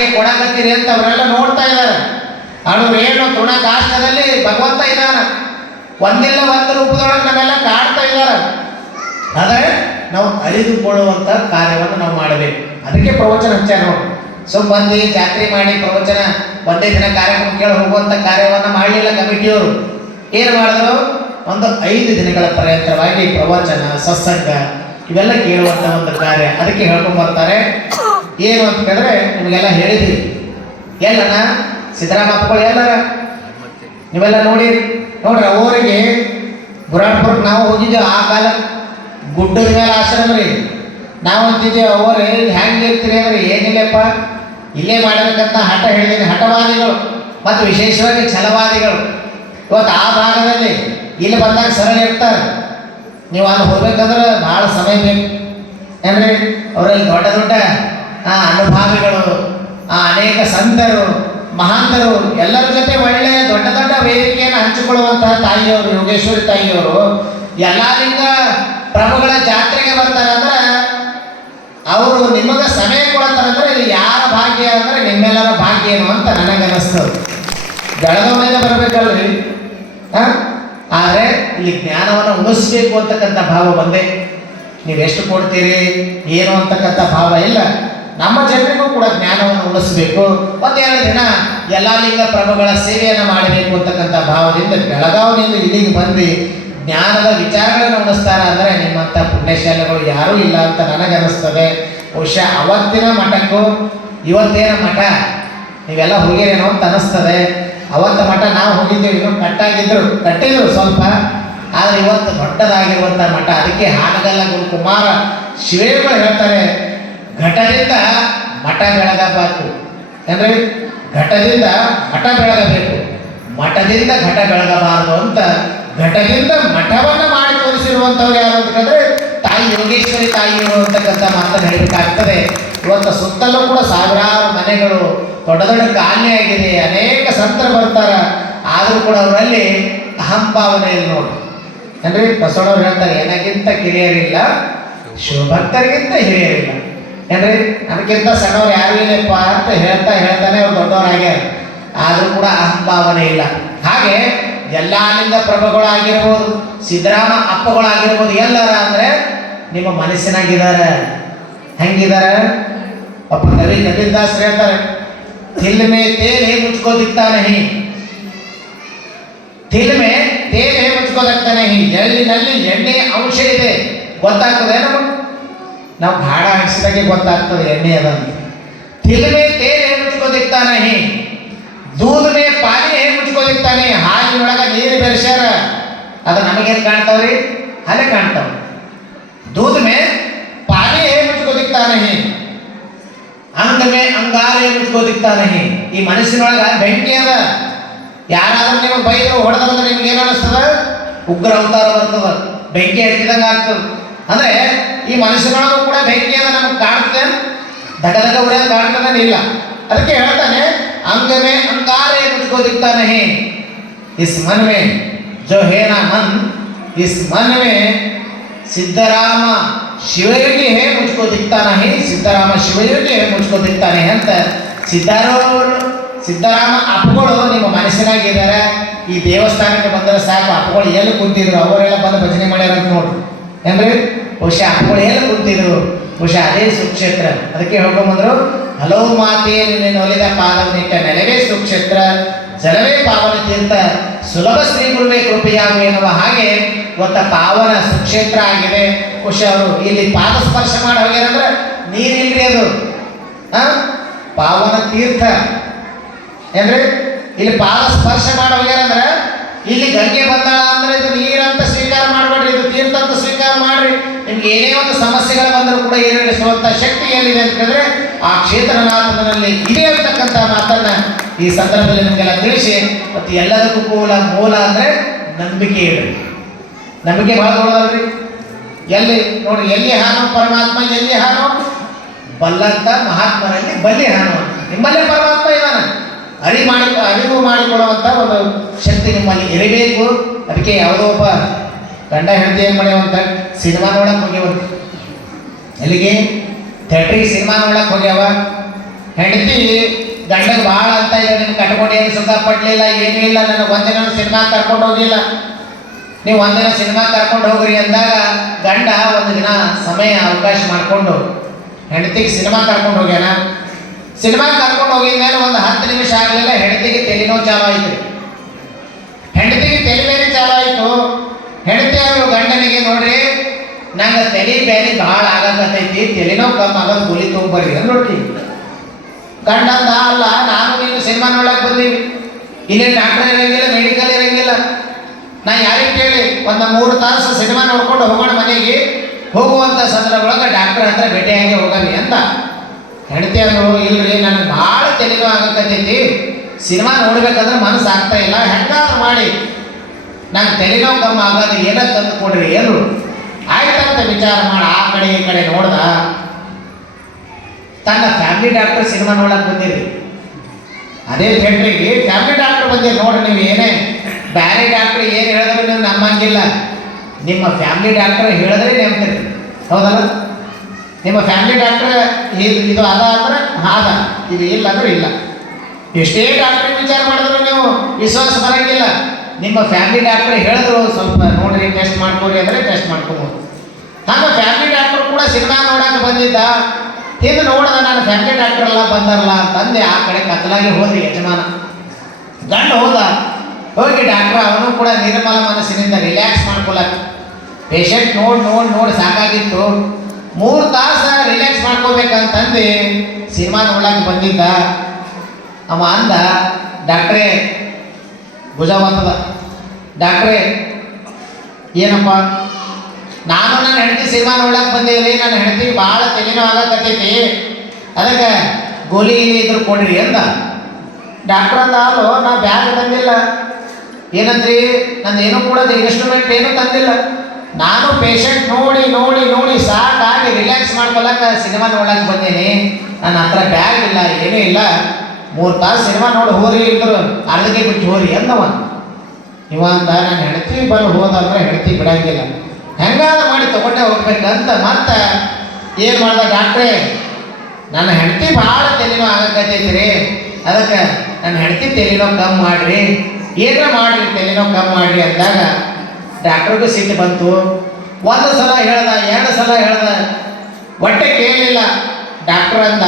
ಕಾಣಿಕೆ ಕೊಡಾಕತ್ತೀರಿ ಅಂತ ಅವರೆಲ್ಲ ನೋಡ್ತಾ ಇದ್ದಾರೆ. ಅದು ರೇಣು ತುಣ ಕಾಷ್ಟದಲ್ಲಿ ಭಗವಂತ ಇದ್ದಾನ. ಒಂದಿಲ್ಲ ಒಂದು ರೂಪದೊಳಗೆ ನಮ್ಮೆಲ್ಲ ಕಾಡ್ತಾ ಇದ್ದಾರೆ. ಆದರೆ ನಾವು ಅರಿದುಕೊಳ್ಳುವಂಥ ಕಾರ್ಯವನ್ನು ನಾವು ಮಾಡಬೇಕು. ಅದಕ್ಕೆ ಪ್ರವಚನ ಹಚ್ಚಾರ ನೋಡಿ ಸೊ ಬಂದು ಜಾತ್ರೆ ಮಾಡಿ ಪ್ರವಚನ, ಒಂದೇ ದಿನ ಕಾರ್ಯಕ್ರಮ ಕೇಳಿ ಹೋಗುವಂಥ ಕಾರ್ಯವನ್ನು ಮಾಡಲಿಲ್ಲ ಕಮಿಟಿಯವರು. ಏನು ಮಾಡಿದ್ರು? ಒಂದು ಐದು ದಿನಗಳ ಪ್ರಯತ್ನವಾಗಿ ಪ್ರವಚನ, ಸತ್ಸಂಗ, ಇವೆಲ್ಲ ಕೇಳುವಂಥ ಒಂದು ಕಾರ್ಯ. ಅದಕ್ಕೆ ಹೇಳ್ಕೊಂಡು ಬರ್ತಾರೆ. ಏನು ಅಂತ ಕೇಳಿದ್ರೆ ನಿಮಗೆಲ್ಲ ಹೇಳಿದ್ವಿ ಎಲ್ಲನ ಸಿದ್ದರಾಮಪ್ಪಗಳು ಎಲ್ಲರ? ನೀವೆಲ್ಲ ನೋಡಿ ನೋಡ್ರಿ, ಅವರಿಗೆ ಬುರಾಡ್ಪುರಕ್ಕೆ ನಾವು ಹೋಗಿದ್ದೇವೆ ಆ ಕಾಲ. ಗುಡ್ಡದ ಮೇಲೆ ಆಶ್ರಮ ರೀ. ನಾವು ಅಂತಿದ್ದೇವೆ, ಅವರು ಹೆಂಗೆ ಇರ್ತೀರಿ ಅಂದ್ರೆ ಏನಿಲ್ಲಪ್ಪ. ಇಲ್ಲೇ ಮಾಡಬೇಕಂತ ಹಠ ಹೇಳಿದ್ದೀನಿ, ಹಠವಾದಿಗಳು ಮತ್ತು ವಿಶೇಷವಾಗಿ ಛಲವಾದಿಗಳು. ಇವತ್ತು ಆ ಭಾಗದಲ್ಲಿ ಇಲ್ಲಿ ಬಂದಾಗ ಸರಳ ಇರ್ತಾರೆ. ನೀವು ಅಲ್ಲಿ ಹೋಗ್ಬೇಕಂದ್ರೆ ಭಾಳ ಸಮಯ ಬೇಕು. ಏನ್ರಿ? ಅವರಲ್ಲಿ ದೊಡ್ಡ ದೊಡ್ಡ ಆ, ಅನುಭಾವಿಗಳು ಆ, ಅನೇಕ ಸಂತರು ಮಹಾಂತರು ಎಲ್ಲರ ಜೊತೆ ಒಳ್ಳೆಯ ದೊಡ್ಡ ದೊಡ್ಡ ವೇದಿಕೆಯನ್ನು ಹಂಚಿಕೊಳ್ಳುವಂತಹ ತಾಯಿಯವರು ಯೋಗೇಶ್ವರಿ ತಾಯಿಯವರು. ಎಲ್ಲ ಪ್ರಭುಗಳ ಜಾತ್ರೆಗೆ ಬರ್ತಾರೆ ಅಂದ್ರೆ ಅವರು ನಿಮಗೆ ಸಮಯ ಕೊಡ್ತಾರಂದ್ರೆ ಇಲ್ಲಿ ಯಾರ ಭಾಗ್ಯ ಅಂದ್ರೆ ನಿಮ್ಮೆಲ್ಲರ ಭಾಗ್ಯ ಏನು ಅಂತ ನನಗೆ ನನಗನ್ನಿಸ್ತದೆ ಮೇಲೆ ಬರಬೇಕಲ್ರಿ? ಹಾಂ ಆದರೆ ಇಲ್ಲಿ ಜ್ಞಾನವನ್ನು ಉಳಿಸ್ಬೇಕು ಅಂತಕ್ಕಂಥ ಭಾವ ಬಂದೆ. ನೀವೆಷ್ಟು ಕೊಡ್ತೀರಿ? ಏನು ಅಂತಕ್ಕಂಥ ಭಾವ ಇಲ್ಲ. ನಮ್ಮ ಜನರಿಗೂ ಕೂಡ ಜ್ಞಾನವನ್ನು ಉಳಿಸಬೇಕು. ಒಂದೆರಡು ದಿನ ಎಲ್ಲ ಲಿಂಗ ಪ್ರಭುಗಳ ಸೇವೆಯನ್ನು ಮಾಡಬೇಕು ಅಂತಕ್ಕಂಥ ಭಾವದಿಂದ ಬೆಳಗಾವಿನಿಂದ ಇಲ್ಲಿಗೆ ಬಂದು ಜ್ಞಾನದ ವಿಚಾರಗಳನ್ನು ಉಣಿಸ್ತಾರ ಅಂದರೆ ನಿಮ್ಮಂಥ ಪುಣ್ಯಶಾಲೆಗಳು ಯಾರೂ ಇಲ್ಲ ಅಂತ ನನಗನ್ನಿಸ್ತದೆ. ಬಹುಶಃ ಅವತ್ತಿನ ಮಠಕ್ಕೂ ಇವತ್ತೇನ ಮಠ? ನೀವೆಲ್ಲ ಹೋಗಿರೇನೋ ಅಂತ ಅನಿಸ್ತದೆ ಅವತ್ತ ಮಠ ನಾವು ಹೋಗಿದ್ದೇವೆ, ಇನ್ನೂ ಕಟ್ಟಾಗಿದ್ದರು ಕಟ್ಟಿದ್ರು ಸ್ವಲ್ಪ. ಆದರೆ ಇವತ್ತು ದೊಡ್ಡದಾಗಿರುವಂಥ ಮಠ. ಅದಕ್ಕೆ ಹಾನಗಲ್ಲ ಗುರುಕುಮಾರ ಶಿವೇಗಳು ಹೇಳ್ತಾರೆ ಘಟದಿಂದ ಮಠ ಬೆಳಗಬಾರದು ಅಂದ್ರೆ ಘಟದಿಂದ ಮಠ ಬೆಳಗಬೇಕು. ಮಠದಿಂದ ಘಟ ಬೆಳಗಬಾರದು ಅಂತ ಘಟದಿಂದ ಮಠವನ್ನು ಮಾಡಿ ತೋರಿಸಿರುವಂಥವ್ರು ಯಾರು ಅಂತಂದ್ರೆ ತಾಯಿ ಯೋಗೇಶ್ವರಿ ತಾಯಿ ಅಂತಕ್ಕಂಥ ಮಾತನ್ನು ಹೇಳಬೇಕಾಗ್ತದೆ. ಇವತ್ತು ಸುತ್ತಲೂ ಕೂಡ ಸಾವಿರಾರು ಮನೆಗಳು ದೊಡ್ಡ ದೊಡ್ಡ ಕಾಲನಿ ಆಗಿದೆ, ಅನೇಕ ಸಂತರು ಬರ್ತಾರ. ಆದರೂ ಕೂಡ ಅವರಲ್ಲಿ ಅಹಂಭಾವನೆ ಇಲ್ಲ ನೋಡಿ. ಅಂದ್ರೆ ಬಸವಣ್ಣವ್ರು ಹೇಳ್ತಾರೆ, ಏನಕ್ಕಿಂತ ಕಿರಿಯರಿಲ್ಲ, ಶಿವಭಕ್ತರಿಗಿಂತ ಹಿರಿಯರಿಲ್ಲ. ಏನ್ರಿ? ಅದಕ್ಕಿಂತ ಸಣ್ಣವ್ರು ಯಾರು ಇಲ್ಲಪ್ಪ ಅಂತ ಹೇಳ್ತಾ ಹೇಳ್ತಾನೆ ಅವ್ರು ದೊಡ್ಡವರಾಗ್ಯಾರ. ಆದರೂ ಕೂಡ ಅಹಂಭಾವನೆ ಇಲ್ಲ. ಹಾಗೆ ಎಲ್ಲ ಲಿಂಗ ಪ್ರಭುಗಳಾಗಿರ್ಬೋದು, ಸಿದ್ದರಾಮ ಅಪ್ಪಗಳಾಗಿರ್ಬೋದು ಎಲ್ಲರ ಅಂದ್ರೆ ನಿಮ್ಮ ಮನಸ್ಸಿನಾಗಿದ್ದಾರೆ. ಹೆಂಗಿದ್ದಾರೆ? ಅಪ್ಪ ಕವಿ ಕಬೀರ್ದಾಸ್ ಹೇಳ್ತಾರೆ ತಿಲ್ಮೆ ಮೇ ತೇಲ್ ಹೇ ಮುಚ್ಕೋ ದಿಕ್ತಾ ನಹಿ ತಿಲ್ ಮೇ ತೇಲ್ ಹೇ ಮುಚ್ಕೋ ದಿಕ್ತಾ ಎಳ್ಳಿನಲ್ಲಿ ಎಣ್ಣೆ ಅಂಶ ಇದೆ ಗೊತ್ತಾಗ್ತದೆ ನಾವು ಭಾಳ ಹಾಕ್ಸಿದಾಗೆ ಗೊತ್ತಾಗ್ತದೆ, ಎಣ್ಣೆ ಅದ ತಿಲ್ ತೇರು ಹೇಗೆ ಮುಚ್ಕೋದಿತ್ತಾನೆ ಹಿ. ದೂದನೆ ಮೇ ಹೇಗೆ ಮುಚ್ಕೋದಿತ್ತಾನೆ ಮುಚ್ಕೋದಿಕ್ತಾನೆ ಹಾಲಿನೊಳಗ ನೀರು ಬೆರೆಸ್ಯಾರ. ಅದು ನಮಗೇನು ಕಾಣ್ತಾವ್ರಿ? ಅದೇ ಕಾಣ್ತಾವ ದೂದನೆ ಮೇ ಪಾನಿ ಹೇಗೆ ಮುಚ್ಕೋದಿಕ್ತಾನೆ ಹಿ. ಅಂದಮೇ ಅಂಗಾರ ಏನು ಹಿ. ಈ ಮನಸ್ಸಿನೊಳಗ ಬೆಂಕಿ ಅದ. ಯಾರಾದ್ರೂ ನಿಮಗೆ ಬೈದ್ರು ಹೊಡೆದ್ರೆ ನಿಮ್ಗೆ ಏನು ಅನಿಸ್ತದ? ಉಗ್ರ ಅವತಾರ ಬರ್ತದ. ಬೆಂಕಿ ಹಚ್ಚಿದಂಗೆ ಆಗ್ತದೆ. ಅಂದರೆ ಈ ಮನುಷ್ಯನೊಳಗೂ ಕೂಡ ಬೆಂಕಿಯನ್ನ ನಮಗೆ ಕಾಡ್ತದೆ ದಗ ದಗ ಕಾಣ್ತದೇ ಇಲ್ಲ. ಅದಕ್ಕೆ ಹೇಳ್ತಾನೆ, ಅಂಗಮೇ ಅಂಗಾರೇ ಮುಜ್ಕೋ ಹೇ ಇಸ್ ಮನ್ವೆ ಜೋ ಹೇನ ಮನ್ ಇಸ್ ಮನ್ವೆ ಸಿದ್ಧರಾಮ ಶಿವಯೋಗಿ ಹೇ ಮುಜ್ಕೋ ಹೇ ಸಿದ್ಧರಾಮ ಶಿವಯೋಗಿ ಹೇ ಮುಚ್ಕೋದಿಕ್ತಾನೆ ಅಂತ ಸಿದ್ಧಾರವರು ಸಿದ್ದರಾಮ ಅಪ್ಪಗಳು ನಿಮ್ಮ ಮನಸ್ಸಿನಾಗಿದ್ದಾರೆ. ಈ ದೇವಸ್ಥಾನಕ್ಕೆ ಬಂದರೆ ಸಾಕು, ಅಪ್ಪಗಳು ಎಲ್ಲಿ ಕೂತಿದ್ರು ಅವರೆಲ್ಲ ಬಂದು ಭಜನೆ ಮಾಡ್ಯಾರ ಅಂತ ನೋಡ್ರಿ ಏನ್ರಿ? ಬಹುಶಃ ಅಪ್ಪಗಳು ಎಲ್ಲ ಕುಂತಿದ್ರು. ಬಹುಶಃ ಅದೇ ಸುಕ್ಷೇತ್ರ. ಅದಕ್ಕೆ ಹೇಳ್ಕೊಂಬಂದ್ರು ಹಲವು ಮಾತೆ ನಿನ್ನ ಒಲಿದ ಪಾದವನಿಟ್ಟ ನೆಲವೇ ಸುಕ್ಷೇತ್ರ. ಜಲವೇ ಪಾವನ ತೀರ್ಥ. ಸುಲಭ ಶ್ರೀ ಗುರುವೇ ಕೃಪೆಯಾಗು ಎನ್ನುವ ಹಾಗೆ ಗೊತ್ತ ಪಾವನ ಸುಕ್ಷೇತ್ರ ಆಗಿದೆ. ಖುಷಿ ಅವರು ಇಲ್ಲಿ ಪಾದ ಸ್ಪರ್ಶ ಮಾಡಿ ಹೋಗ್ಯಾರಂದ್ರೆ ನೀರಿಲ್ರಿ ಅದು. ಪಾವನ ತೀರ್ಥ. ಏನ್ರಿ? ಇಲ್ಲಿ ಪಾದ ಸ್ಪರ್ಶ ಮಾಡಿ ಹೋಗ್ಯಾರಂದ್ರೆ ಇಲ್ಲಿ ಗಂಗೆ ಬಂದಾಳ ಏನೇ ಒಂದು ಸಮಸ್ಯೆಗಳು ಬಂದರೂ ಕೂಡ ಈಡೇರಿಸುವಂತ ಶಕ್ತಿ ಎಲ್ಲಿದೆ ಅಂತ ಹೇಳಿದ್ರೆ ಆ ಕ್ಷೇತ್ರನಾಥನಲ್ಲಿ ಇದೆ ಅಂತಕ್ಕಂಥ ಮಾತನ್ನ ಈ ಸಂದರ್ಭದಲ್ಲಿ ನಿಮಗೆಲ್ಲ ತಿಳಿಸಿ, ಮತ್ತು ಎಲ್ಲದಕ್ಕೂ ಮೂಲ ಮೂಲ ಅಂದ್ರೆ ನಂಬಿಕೆ ಇರಲಿ ನಂಬಿಕೆ ಬಹಳ ದೊಡ್ಡದಲ್ರಿ. ಎಲ್ಲಿ, ನೋಡಿ, ಎಲ್ಲಿ ಹಾನು ಪರಮಾತ್ಮ, ಎಲ್ಲಿ ಹಾನು ಬಲ್ಲಂತ ಮಹಾತ್ಮರಲ್ಲಿ ಬಲ್ಲಿ ಹಾನು ನಿಮ್ಮಲ್ಲಿ ನಿಮ್ಮಲ್ಲೇ ಪರಮಾತ್ಮ ಇದ್ದಾನೆ. ಅರಿ ಮಾಡಿ, ಅರಿವು ಮಾಡಿಕೊಡುವಂತ ಒಂದು ಶಕ್ತಿ ನಿಮ್ಮಲ್ಲಿ ಇರಬೇಕು. ಅದಕ್ಕೆ ಯಾವುದೋ ಒಬ್ಬ ಗಂಡ ಹೆಂಡತಿ ಏನು ಮಾಡ್ಯಾವಂತ? ಸಿನಿಮಾ ನೋಡಕ್ಕೆ ಹೋಗ್ಯವ ಎಲ್ಲಿಗೆ? ಥಿಯೇಟ್ರಿಗೆ ಸಿನಿಮಾ ನೋಡಕ್ಕೆ ಹೋಗ್ಯಾವ ಹೆಂಡತಿ, ಗಂಡಗೆ ಭಾಳ ಅಂತ ಇದೆ ನಿಮ್ಗೆ ಕಟ್ಕೊಂಡು ಏನು ಸುಖ ಪಡಲಿಲ್ಲ, ಏನೂ ಇಲ್ಲ ನನಗೆ ಒಂದಿನ ಸಿನಿಮಾ ಕರ್ಕೊಂಡು ಹೋಗಿಲ್ಲ. ನೀವು ಒಂದಿನ ಸಿನಿಮಾ ಕರ್ಕೊಂಡು ಹೋಗ್ರಿ ಅಂದಾಗ ಗಂಡ ಒಂದು ದಿನ ಸಮಯ, ಅವಕಾಶ ಮಾಡಿಕೊಂಡು ಹೆಂಡತಿಗೆ ಸಿನಿಮಾ ಕರ್ಕೊಂಡು ಹೋಗ್ಯಾನ. ಸಿನಿಮಾ ಕರ್ಕೊಂಡು ಹೋಗಿದ ಮೇಲೆ ಒಂದು ಹತ್ತು ನಿಮಿಷ ಆಗಲಿಲ್ಲ, ಹೆಂಡತಿಗೆ ತಲೆನೋವು ಚಾಲು ಆಯ್ತು. ಹೆಂಡತಿಗೆ ತಲೆ ಬೇರೆ ಚಾಲು ಆಯಿತು. ಹೆಂಡತಿ ಅವರು ಗಂಡನಿಗೆ ನೋಡ್ರಿ ನಂಗೆ ತಲೆ ಬೇರೆ ಭಾಳ ಆಗಕತ್ತೈತಿ ತಲೆನೋವು ಕಮ್ಮಿ ಆಗೋದು ಗುಲಿ ತೊಗೊಂಬರ್ರಿ ಅಂದ್ರೆ ನೋಡ್ರಿ ಗಂಡಂದ ಅಲ್ಲ, ನಾನು ನೀನು ಸಿನಿಮಾ ನೋಡಕ್ ಬಂದೀವಿ ಇಲ್ಲಿ ಡಾಕ್ಟರ್ ಇರಂಗಿಲ್ಲ ಮೆಡಿಕಲ್ ಇರಂಗಿಲ್ಲ. ನಾ ಯಾರಿಗೆ ಕೇಳಿ, ಒಂದು ಮೂರು ತಾಸು ಸಿನಿಮಾ ನೋಡ್ಕೊಂಡು ಹೋಗೋಣ ಮನೆಗೆ ಹೋಗುವಂಥ ಸಂದರ್ಭದೊಳಗೆ ಡಾಕ್ಟರ್ ಹತ್ರ ಭೇಟಿಯಾಗಿ ಹೋಗಲಿ ಅಂತ. ಹೆಂಡತಿ ಅಂದ್ರು, ಇಲ್ರಿ, ನನಗೆ ಭಾಳ ತಲೆನೋವು ಆಗಕತ್ತೈತಿ. ಸಿನಿಮಾ ನೋಡ್ಬೇಕಂದ್ರೆ ಮನಸ್ಸು ಆಗ್ತಾ ಇಲ್ಲ, ಹೆಂಗಾದ್ರು ಮಾಡಿ. ನಂಗೆ ತಲೆನೋವು ಕಮ್ಮಿ ಆಗೋದು ಏನ ತಂದು ಕೊಡ್ರಿ ಏನು ಆಯ್ತಂತ ವಿಚಾರ ಮಾಡಿ, ಆ ಕಡೆ ಈ ಕಡೆ ನೋಡ್ದ. ತನ್ನ ಫ್ಯಾಮಿಲಿ ಡಾಕ್ಟರ್ ಸಿನಿಮಾ ನೋಡಕ್ ಬಂದಿರಿ ಅದೇ ಥಿಯೇಟ್ರಿಗೆ ಫ್ಯಾಮಿಲಿ ಡಾಕ್ಟರ್ ಬಂದಿರಿ ನೋಡ್ರಿ ನೀವು ಏನೇ ಬೇರೆ ಡಾಕ್ಟರ್ ಏನು ಹೇಳಿದ್ರೆ ನೀವು ನಮ್ಮಂಗಿಲ್ಲ ನಿಮ್ಮ ಫ್ಯಾಮಿಲಿ ಡಾಕ್ಟರ್ ಹೇಳಿದ್ರೆ ನಂಬ್ತೀರಿ ಹೌದಲ್ಲ? ನಿಮ್ಮ ಫ್ಯಾಮಿಲಿ ಡಾಕ್ಟರ್ ಇದು ಇದು ಅದ ಅಂದ್ರೆ ಅದ, ಇದು ಇಲ್ಲ ಅಂದ್ರೆ ಇಲ್ಲ. ಎಷ್ಟೇ ಡಾಕ್ಟರ್ ವಿಚಾರ ಮಾಡಿದ್ರು ನೀವು ವಿಶ್ವಾಸ ಬರಂಗಿಲ್ಲ. ನಿಮ್ಮ ಫ್ಯಾಮಿಲಿ ಡಾಕ್ಟರ್ ಹೇಳಿದ್ರು ಸ್ವಲ್ಪ ನೋಡ್ರಿ ಟೆಸ್ಟ್ ಮಾಡ್ಕೊರಿ ಅಂದರೆ ಟೆಸ್ಟ್ ಮಾಡ್ಕೊಬೋದು. ನಮ್ಮ ಫ್ಯಾಮಿಲಿ ಡಾಕ್ಟರ್ ಕೂಡ ಸಿನಿಮಾ ನೋಡೋಕೆ ಬಂದಿದ್ದ. ತಿಂದು ನೋಡಿದ ನಾನು ಫ್ಯಾಮಿಲಿ ಡಾಕ್ಟರ್ ಎಲ್ಲ ಬಂದಾರಲ್ಲ ಅಂತಂದೆ, ಆ ಕಡೆ ಕತ್ತಲಾಗಿ ಹೋದ್ರಿ ಯಜಮಾನ. ಗಂಡ ಹೋದ. ಹೋಗಿ ಡಾಕ್ಟರ್ ಅವನು ಕೂಡ ನಿರ್ಮಲ ಮನಸ್ಸಿನಿಂದ ರಿಲ್ಯಾಕ್ಸ್ ಮಾಡ್ಕೊಳಕ್ಕೆ ಪೇಷಂಟ್ ನೋಡಿ ನೋಡಿ ನೋಡಿ ಸಾಕಾಗಿತ್ತು. ಮೂರು ತಾಸು ರಿಲ್ಯಾಕ್ಸ್ ಮಾಡ್ಕೋಬೇಕಂತಂದು ಸಿನಿಮಾ ನೋಡ್ಲಾಕೆ ಬಂದಿದ್ದ. ಅವ ಅಂದ, ಡಾಕ್ಟ್ರೇ ಭುಜ ಒತ್ತದ ಡಾಕ್ಟ್ರೇ, ಏನಪ್ಪ? ನಾನು ನನ್ನ ಹೆಂಡತಿ ಸಿನಿಮಾ ನೋಡಕ್ಕೆ ಬಂದೇವ್ರಿ ನನ್ನ ಹೆಂಡತಿ ಭಾಳ ತಲೆನೋ ಅದಕ್ಕೆ ಗೋಲಿ ಇದ್ರು ಕೊಡ್ರಿ ಅಂದ. ಡಾಕ್ಟ್ರ್ ಅಂದ, ಅಲ್ಲೋ, ನಾ ಬ್ಯಾಗ್ ತಂದಿಲ್ಲ. ಏನಂದ್ರಿ? ನಂದು ಏನೂ ಕೂಡ ಇನ್ಸ್ಟ್ರೂಮೆಂಟ್ ಏನೂ ತಂದಿಲ್ಲ. ನಾನು ಪೇಷಂಟ್ ನೋಡಿ ನೋಡಿ ನೋಡಿ ಸಾಕಾಗಿ ರಿಲ್ಯಾಕ್ಸ್ ಮಾಡ್ಕೊಳಕ್ಕೆ ಸಿನಿಮಾ ನೋಡಕ್ಕೆ ಬಂದೇನೆ. ನನ್ನ ಹತ್ರ ಬ್ಯಾಗ್ ಇಲ್ಲ, ಏನೂ ಇಲ್ಲ. ಮೂರು ತಾಸು ಸಿನಿಮಾ ನೋಡಿ ಹೋರಿ ಇದ್ರು ಅರ್ಧಕ್ಕೆ ಬಿಟ್ಟು ಹೋರಿ ಅಂದವ. ಇವ ಅಂದ, ನಾನು ಹೆಂಡತಿ ಬರೋ ಹೋದಂದ್ರೆ ಹೆಂಡತಿ ಬಿಡಂಗಿಲ್ಲ. ಹೆಂಗಾದ ಮಾಡಿ ತಗೊಂಡೇ ಹೋಗ್ಬೇಕಂತ ಮತ್ತೆ ಏನು ಮಾಡ್ದ ಡಾಕ್ಟ್ರೇ ನನ್ನ ಹೆಂಡತಿ ಭಾಳ ತಲೆನೋ ಆಗಕತ್ತೈತಿ ಅದಕ್ಕೆ ನನ್ನ ಹೆಂಡತಿ ತಲೆನೋ ಕಮ್ಮಿ ಮಾಡ್ರಿ. ಏನಾರ ಮಾಡ್ರಿ ತಲೆನೋ ಕಮ್ಮಿ ಮಾಡ್ರಿ ಅಂದಾಗ ಡಾಕ್ಟ್ರಿಗೂ ಸಿಟ್ಟು ಬಂತು. ಒಂದು ಸಲ ಹೇಳ್ದ, ಎರಡು ಸಲ ಹೇಳ್ದ. ಒಟ್ಟೆ ಕೇಳಲಿಲ್ಲ ಡಾಕ್ಟರ್ ಅಂದ